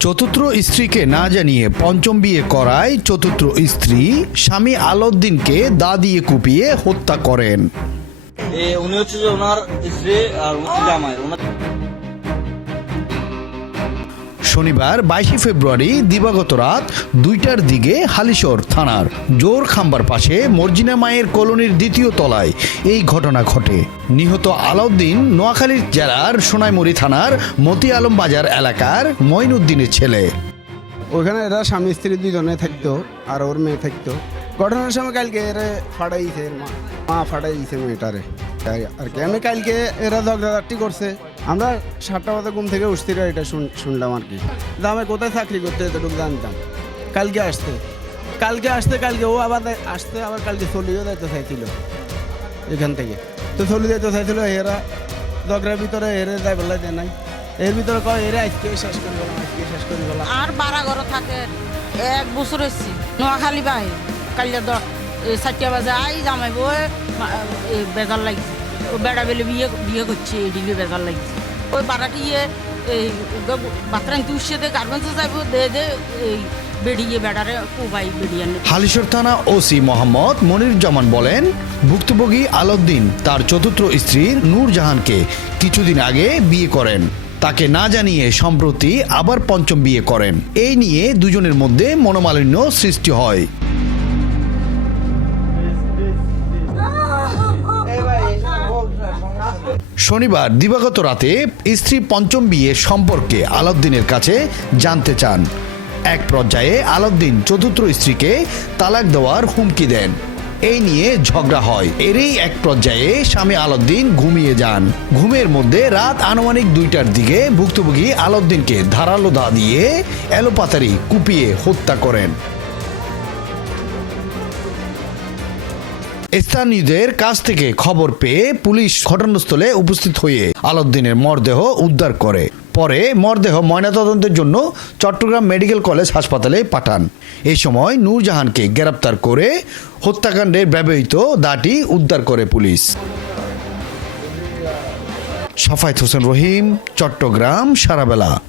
চতুর্থ স্ত্রীকে না জানিয়ে পঞ্চম বিয়ে করায় চতুর্থ স্ত্রী স্বামী আলাউদ্দিনকে দা দিয়ে কুপিয়ে হত্যা করেন। উনি হচ্ছে যে ওনার স্ত্রী আর জামাই। শনিবার বাইশে ফেব্রুয়ারি দিবাগত রাত দুইটার দিকে হালিশোর থানার জোর খাম্বার পাশে মর্জিনা মায়ের কলোনির দ্বিতীয় তলায় এই ঘটনা ঘটে। নিহত আলাউদ্দিন নোয়াখালী জেলার সোনাইমুড়ি থানার মতি আলম বাজার এলাকার মঈনুদ্দিনের ছেলে। ওখানে এরা স্বামী, স্ত্রী দুজনে থাকতো আর ওর মেয়ে থাকতো। ঘটনার সময় কালকে এরা ফাটাইছে, মা মা ফাটাইছে মেয়েটারে। আর কি। আমি কালকে এরা ঝগড়াঝাটি করছে। আমরা সাতটা বাজে ঘুম থেকে উঠছি রে, এটা শুন- শুনলাম আর কি। আমি কোথায় চাকরি করতে এতটুকু জানতাম? কালকে আসতে। কালকে আসতে, কালকে ও আবার আসতে, আবার কালকে চলিও যাইতে চাইছিল। এখান থেকে। তো চলে যেতে চাইছিল, এরা ঝগড়ার ভিতরে এরে যাই বলে দেয় নাই। এর ভিতরে কয়, এরা আজকে শেষ করে গেলাম, আজকে শেষ করে গেলাম। আর বারা ঘর থাকে। এক বছর হয়েছি, নোয়াখালী বাই কালিয়া দশ চারটা বাজে, আই জামাই বই বেজার লাগছে। ও বেড়া বেলে বিয়ে বিয়ে করছে এডিলে বেজার লাগছে। ওই বারাটি এই বাতরান তুষে দে, গার্মেন্টসে যাইব, দে দে, এই বেড়িয়ে বেড়ারে কোবাই বেড়িয়ে হালিশোর থানা ওসি মোহাম্মদ মনিরুজ্জামান বলেন, ভুক্তভোগী আলাউদ্দিন, তার চতুর্থ স্ত্রী নূরজাহানকে কিছুদিন আগে বিয়ে করেন। তাকে না জানিয়ে সম্প্রতি আবার পঞ্চম বিয়ে করেন। এই নিয়ে দুজনের মধ্যে মনোমালিন্য সৃষ্টি হয়। শনিবার দিবাগত রাতে স্ত্রী পঞ্চম বিয়ে সম্পর্কে আলাউদ্দিনের কাছে জানতে চান। এক পর্যায়ে আলাউদ্দিন চতুর্থ স্ত্রীকে তালাক দেওয়ার হুমকি দেন। এই নিয়ে ঝগড়া হয়। এরই এক পর্যায়ে স্বামী আলাউদ্দিন ঘুমিয়ে যান। ঘুমের মধ্যে রাত আনুমানিক দুইটার দিকে ভুক্তভোগী আলাউদ্দিনকে ধারালো দা দিয়ে এলোপাতারি কুপিয়ে হত্যা করেন। স্থানীয়দের কাছ থেকে খবর পেয়ে পুলিশ ঘটনাস্থলে উপস্থিত হয়ে আলাউদ্দিনের মরদেহ উদ্ধার করে। পরে মরদেহ ময়নাতদন্তের জন্য চট্টগ্রাম মেডিকেল কলেজ হাসপাতালে পাঠান। এই সময় নূরজাহানকে গ্রেপ্তার করে হত্যাকাণ্ডে ব্যবহৃত দাটি উদ্ধার করে পুলিশ। সাফায়েত হোসেন রহিম, চট্টগ্রাম, সারাবেলা।